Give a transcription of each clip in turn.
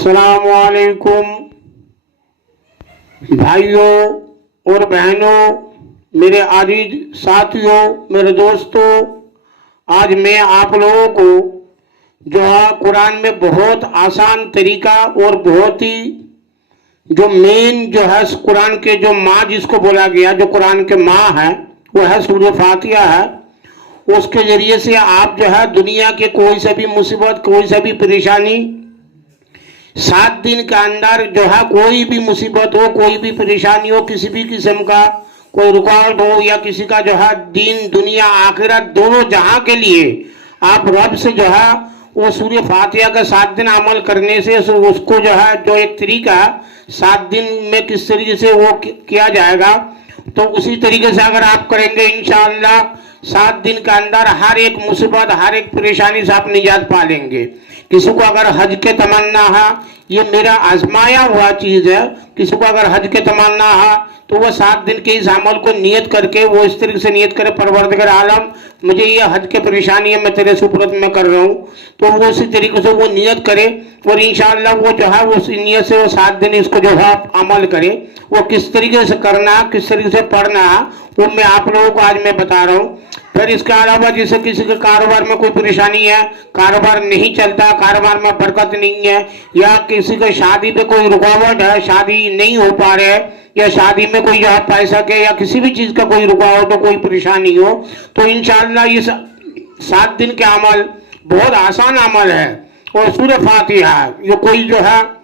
अस्सलाम वालेकुम भाइयों और बहनों, मेरे अजीज साथियों, मेरे दोस्तों, आज मैं आप लोगों को जो है कुरान में बहुत आसान तरीका और बहुत ही जो मेन जो है कुरान के जो माँ जिसको बोला गया, जो कुरान के माँ है वो है सूरह फातिहा है। उसके जरिए से आप जो है दुनिया के कोई सा भी मुसीबत, कोई सा भी परेशानी, 7 दिन के अंदर जो है कोई भी मुसीबत हो, कोई भी परेशानी हो, किसी भी किस्म का कोई रुकावट हो या किसी का जो है दीन दुनिया आखिरत दोनों जहां के लिए आप रब से जो है वो सूरह फातिहा का 7 दिन अमल करने से उसको जो है जो एक तरीका 7 दिन में किस तरीके से वो किया जाएगा, तो उसी तरीके से अगर आप करेंगे इंशाअल्लाह 7 दिन के अंदर हर एक मुसीबत, हर एक परेशानी से आप निजात पा लेंगे। किसी को अगर हज के तमन्ना है, ये मेरा आजमाया हुआ चीज है, किसी को अगर हज के तमन्ना है तो वह 7 दिन के इस अमल को नियत करके वो इस तरीके से नियत करे, परवरदिगार आलम मुझे ये हज के परेशानी है, मैं तेरे सुपुर्द में कर रहा हूँ, तो वो उसी तरीके से वो नियत करे और इंशाअल्लाह वो जो है वो नियत से वो 7 दिन इसको जो है अमल करे। वो किस तरीके से करना, किस तरीके से पढ़ना, वो मैं आप लोगों को आज मैं बता रहा हूँ। फिर इसके अलावा जैसे किसी के कारोबार में कोई परेशानी है, कारोबार नहीं चलता, कारोबार में बरकत नहीं है, या किसी के शादी पे कोई रुकावट है, शादी नहीं हो पा रहे है, या शादी में कोई जो पैसा के या किसी भी चीज का कोई रुकावट हो, कोई परेशानी हो, तो इंशाअल्लाह ये 7 दिन के अमल बहुत आसान अमल है। और सूरह फातिहा ये कोई जो है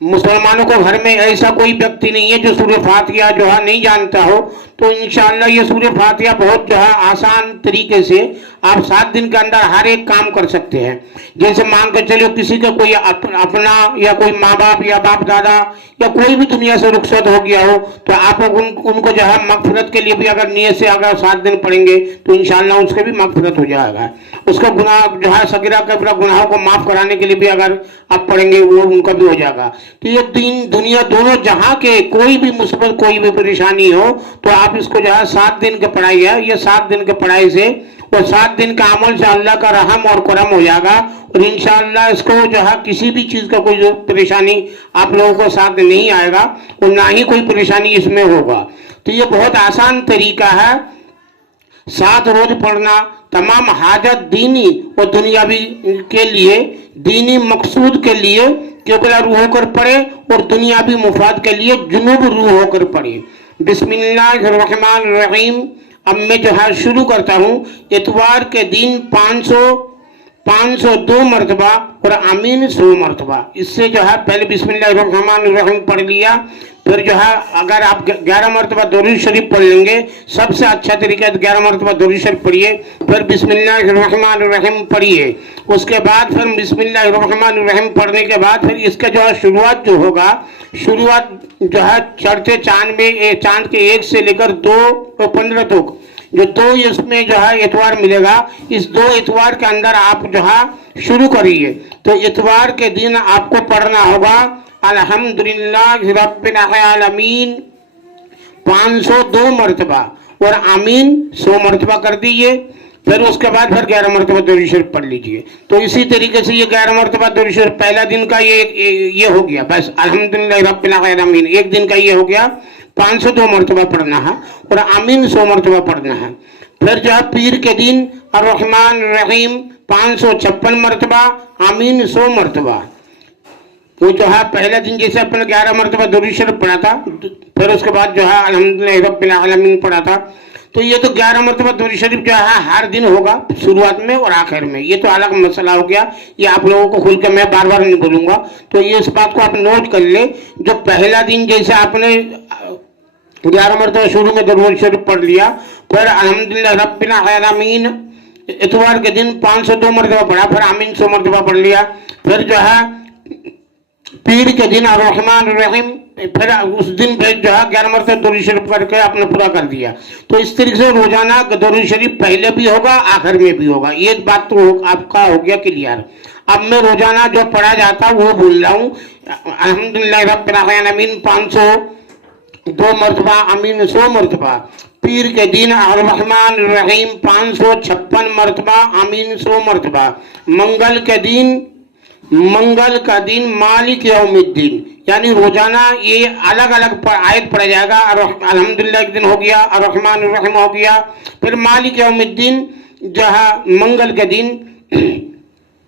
मुसलमानों को घर में ऐसा कोई व्यक्ति नहीं है जो सूरह फातिहा जो है नहीं जानता हो, तो इंशाअल्लाह ये सूरह फातिहा बहुत जो है आसान तरीके से आप 7 दिन के अंदर हर एक काम कर सकते हैं। जैसे मान कर चलो किसी का कोई अपना या कोई माँ बाप या बाप दादा या कोई भी दुनिया से रुखसत हो गया हो, तो आप उनको जो है मगफिरत के लिए भी अगर नियत से अगर 7 दिन पढ़ेंगे तो इंशाअल्लाह उसके भी मगफिरत हो जाएगा। उसका गुनाह जो है सगीरा कबीरा गुनाहों को माफ कराने के लिए भी अगर आप पढ़ेंगे वो उनका भी हो जाएगा। तो ये दीन दुनिया दोनों जहां के कोई भी मुसीबत, कोई भी परेशानी हो, तो आप इसको जो है 7 दिन की पढ़ाई है, ये 7 दिन की पढ़ाई से और 7 दिन का अमल से अल्लाह का रहम और करम हो जाएगा और इंशाअल्लाह इसको जो है किसी भी चीज का कोई परेशानी आप लोगों को साथ नहीं आएगा और ना ही कोई परेशानी इसमें होगा। तो ये बहुत आसान तरीका है, 7 रोज पढ़ना, तमाम हाजत दीनी और दुनियावी के लिए, दीनी मकसूद के लिए केवल रूह होकर पढ़े और दुनियावी मुफाद के लिए जुनूब रूह होकर पढ़े। बिस्मिल्लाहिर्रहमानिर्रहीम। अब मैं जो है शुरू करता हूँ। इतवार के दिन 502 मरतबा और आमीन 100 मरतबा। इससे जो है पहले बिस्मिल्लाहिर्रहमानिर्रहीम पढ़ लिया, फिर जो है अगर आप 11 मरतबा दुरूद शरीफ पढ़ लेंगे, सबसे अच्छा तरीका है 11 मरतबा दुरूद शरीफ पढ़िए, फिर बिस्मिल्लाहिर्रहमानिर्रहीम पढ़िए। उसके बाद फिर बिस्मिल्लाहिर्रहमानिर्रहीम पढ़ने के बाद फिर इसका जो है शुरुआत जो होगा, शुरुआत जो है चढ़ते चांद में, चांद के 1 से लेकर 2 और 15 तक जो 2 इसमें जो है इतवार मिलेगा, इस 2 इतवार के अंदर आप जो है शुरू करिए। तो इतवार के दिन आपको पढ़ना होगा अल्हम्दुलिल्लाहि रब्बिल आलमीन 502 मरतबा और आमीन 100 मरतबा कर दीजिए। फिर उसके बाद फिर 11 मरतबा दुरूद शरीफ पढ़ लीजिए। तो इसी तरीके से ये 11 मरतबा दुरूद शरीफ पहला दिन का ये हो गया, बस अल्हम्दुलिल्लाहि रब्बिल आलमीन एक दिन का ये हो गया। 502 मरतबा पढ़ना है और आमीन 100 मरतबा पढ़ना है। फिर जो है पीर के दिन अर्रहमान रहीम 556 मरतबा, आमीन 100 मरतबा। वो जो है पहला दिन जैसे अपने 11 मरतबा दुरूद शरीफ पढ़ा था, फिर उसके बाद जो है अल्हम्दुलिल्लाहि रब्बिल आलमीन पढ़ा था, तो ये तो 11 मरतबा दुरूद शरीफ जो है हर दिन होगा, शुरुआत में और आखिर में। ये तो अलग मसला हो गया, ये आप लोगों को खुल के मैं बार बार नहीं बोलूंगा, तो ये इस बात को आप नोट कर ले। जो पहला दिन जैसे आपने 11 मरतबा शुरू में दुरूद शरीफ पढ़ लिया, फिर अल्हम्दुलिल्लाहि रब्बिल आलमीन इतवार के दिन 502 मरतबा पढ़ा, फिर आमीन 100 मरतबा पढ़ लिया। फिर जो है पीर के दिन अर्रहमान रहीम, फिर उस दिन फिर जो है 11 मरतबा दुरूद शरीफ करके आपने पूरा कर दिया। तो इस तरीके से रोजाना दुरूद शरीफ पहले भी होगा, आखिर में भी होगा। ये बात तो आपका हो गया क्लियर। अब मैं रोजाना जो पढ़ा जाता वो बोल रहा हूँ, अल्हम्दुलिल्लाहि रब्बिल आलमीन 502 मरतबा, आमीन 100 मरतबा। पीर के दिन अर्रहमान रहीम 556 मरतबा, आमीन 100 मरतबा। मंगल के दिन मंगल का दिन, मालिक यौमिद्दीन, यानी रोजाना ये अलग अलग आयत पढ़ा जाएगा। अल्हम्दुलिल्लाह एक दिन हो गया, अर्रहमान अर्रहीम हो गया, फिर मालिक यौमिद्दीन जहाँ मंगल के दिन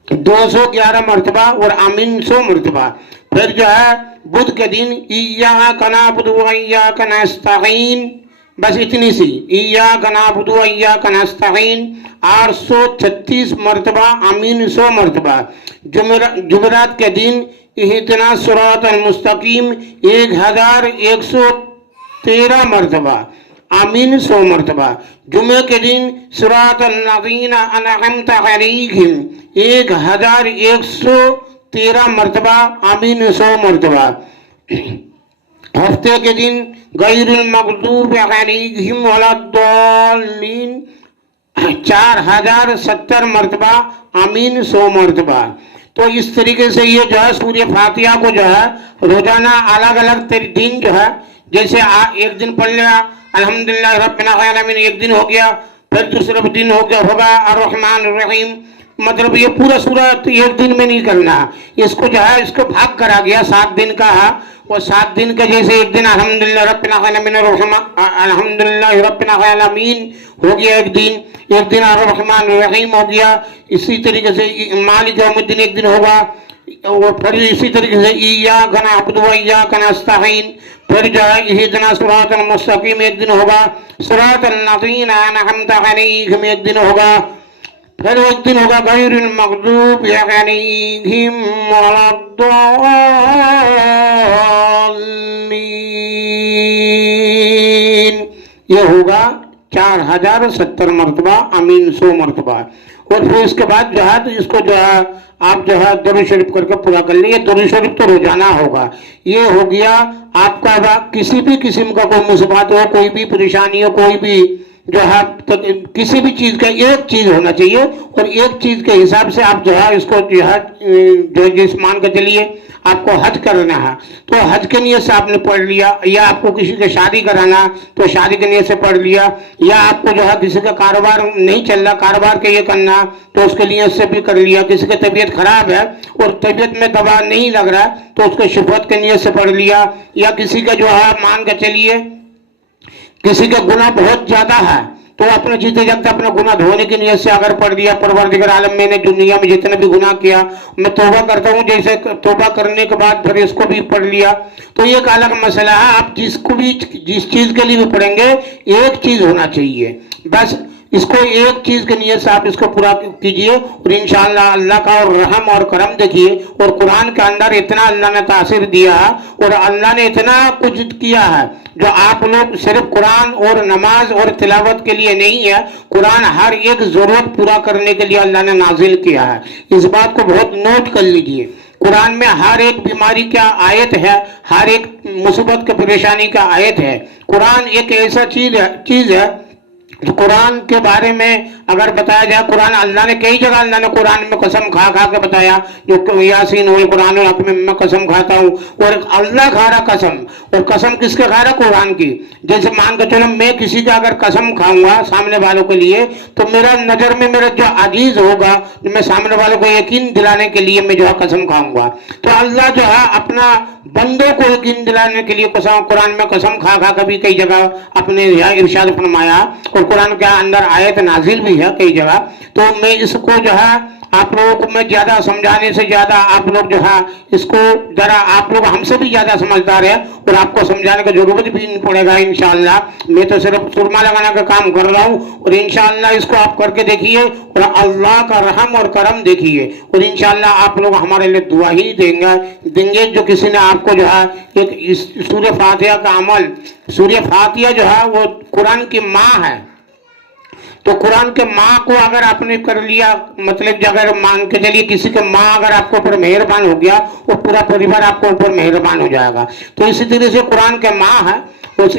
211 मरतबा और आमीन 100 मरतबा। फिर जो है बुध के दिन इय्याका नअबुदु व इय्याका नस्तईन, बस इतनी सी, इय्याका नअबुदु व इय्याका नस्तईन 836 मरतबा, आमीन 100 मरतबा। जुमेरात के दिन इहदिना सिरातल मुस्तकीम 1113 मरतबा, आमीन 100 मरतबा। जुमे के दिन सिरातल लज़ीना अनअमत अलैहिम 1113 मरतबा, आमीन 100 मरतबा। हफ्ते के दिन गैरुल मग़दूब अलैहिम वलद्दाल्लीन 4070 मरतबा, आमीन 100 मरतबा। तो इस तरीके से ये जो है सूर्य फातिहा को जो है रोजाना अलग अलग दिन जो है, जैसे एक दिन पढ़ लिया अल्हम्दुलिल्लाह रब्बिल आलमीन, एक दिन हो गया, फिर दूसरा दिन हो गया होगा अर्रहमान अर्रहीम। मतलब ये पूरा सूरत एक दिन में नहीं करना, इसको जो है इसको भाग करा गया 7 दिन का है। वो 7 दिन का जैसे एक दिन अल्हम्दुलिल्लाह रब्बिल आलमीन अल्हम्दुलिल्लाह रब्बिल आलमीन हो गया एक दिन अर्रहमान अर्रहीम हो गया। इसी तरीके से मालिक यौमिद्दीन एक दिन होगा, और फिर इसी तरीके से इय्याका नअबुदु व इय्याका नस्तईन, फिर जो है इहदिना सिरातल मुस्तकीम एक दिन होगा, सिरातल लज़ीना अनअमत अलैहिम एक दिन होगा, फिर एक दिन होगा गैरुल मग़दूब अलैहिम वलद्दाल्लीन, ये होगा 4070 मरतबा, आमीन 100 मरतबा। और फिर इसके बाद जो है तो इसको जो है आप जो है दुरूद शरीफ करके पूरा कर लीजिए। दुरूद शरीफ तो रोजाना होगा। ये हो गया आपका किसी भी किस्म का कोई मुसीबत हो, कोई भी परेशानी हो, कोई भी जो है तो किसी भी चीज का एक चीज होना चाहिए, और एक चीज के हिसाब से आप जो है इसको जो है जो जिस मान के चलिए आपको हज करना है तो हज के नियत से आपने पढ़ लिया, या आपको किसी के शादी कराना तो शादी के नियत से पढ़ लिया, या आपको जो है किसी का कारोबार नहीं चल रहा, कारोबार के ये करना तो उसके नियत से भी कर लिया। किसी की तबीयत खराब है और तबीयत में दवा नहीं लग रहा तो उसको शिफत के नियत से पढ़ लिया, या किसी का जो है मान के चलिए किसी का गुनाह बहुत ज्यादा है तो अपने जीते जागते अपना गुनाह धोने की नियत से अगर पढ़ दिया, परवरदिगार आलम मैंने दुनिया में जितने भी गुनाह किया मैं तौबा करता हूँ, जैसे तौबा करने के बाद फिर इसको भी पढ़ लिया। तो ये एक अलग मसला है। आप जिसको भी जिस चीज के लिए भी पढ़ेंगे एक चीज होना चाहिए, बस इसको एक चीज के नियत से आप इसको पूरा कीजिए और इंशाअल्लाह अल्लाह का और रहम और करम देखिए। और कुरान के अंदर इतना अल्लाह ने तासीर दिया है और अल्लाह ने इतना कुछ किया है जो आप लोग सिर्फ कुरान और नमाज और तिलावत के लिए नहीं है, कुरान हर एक जरूरत पूरा करने के लिए अल्लाह ने नाजिल किया है। इस बात को बहुत नोट कर लीजिए। कुरान में हर एक बीमारी का आयत है, हर एक मुसीबत के परेशानी का आयत है। कुरान एक ऐसा चीज है कुरान के बारे में अगर बताया जाए, कुरान अल्लाह ने कई जगह अल्लाह ने कुरान में कसम खा खा के बताया, जो यासीन वल कुरान हक में मैं कसम खाता हूँ, और अल्लाह खा रहा कसम, और कसम किसके खा रहा? कुरान की। जैसे मान के चलो मैं किसी का अगर कसम खाऊंगा सामने वालों के लिए तो मेरा नजर में मेरा जो अजीज होगा, मैं सामने वालों को यकीन दिलाने के लिए मैं जो है कसम खाऊंगा। तो अल्लाह जो है अपना बंदों को यकीन दिलाने के लिए कसम कुरान में कसम खा खा कभी कई जगह अपने यहाँ इरशाद फरमाया, और कुरान के अंदर आयत नाजिल भी है कई जगह। तो मैं इसको जो है आप लोगों को मैं ज्यादा समझाने से ज्यादा आप लोग जो है इसको जरा आप लोग हमसे भी ज्यादा समझदार है और आपको समझाने की जरूरत भी नहीं पड़ेगा इंशाअल्लाह। मैं तो सिर्फ सुरमा लगाने का काम कर रहा हूँ और इंशाअल्लाह इसको आप करके देखिए और अल्लाह का रहम और करम देखिए, और इंशाअल्लाह आप लोग हमारे लिए दुआ ही देंगे। जो किसी ने आपको जो है एक सूर्य फातिहा का अमल, सूर्य फातिहा जो है वो कुरान की माँ है, तो कुरान के माँ को अगर आपने कर लिया, मतलब अगर मान के चलिए किसी के माँ अगर आपको ऊपर मेहरबान हो गया वो पूरा परिवार आपको ऊपर मेहरबान हो जाएगा। तो इसी तरीके से कुरान के माँ है,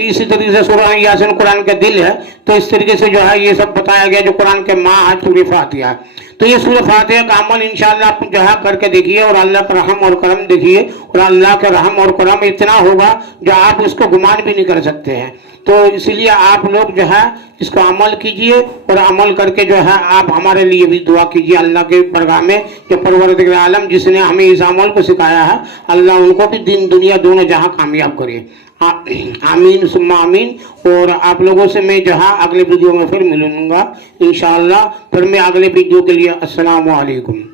इसी तरीके से सूरह यासीन कुरान का दिल है। तो इस तरीके से जो है ये सब बताया गया जो कुरान के माँ है सूरह फातिहा। تو یہ سورہ فاتحہ کا عمل انشاءاللہ آپ جو ہے کر کے دیکھیے اور اللہ کا رحم اور کرم دیکھیے، اور اللہ کا رحم اور کرم اتنا ہوگا جو آپ اس کو گمان بھی نہیں کر سکتے ہیں۔ تو اس لیے آپ لوگ جو ہے اس کو عمل کیجئے، اور عمل کر کے جو ہے آپ ہمارے لیے بھی دعا کیجئے اللہ کے بارگاہ میں کہ پروردگار عالم جس نے ہمیں اس عمل کو سکھایا ہے اللہ ان کو بھی دین دنیا دونوں جہاں کامیاب کرے، آمین ثم آمین۔ اور آپ لوگوں سے میں جو ہے اگلے ویڈیو میں پھر ملوں گا انشاءاللہ۔ پھر میں اگلے ویڈیو کے لیے السلام علیکم۔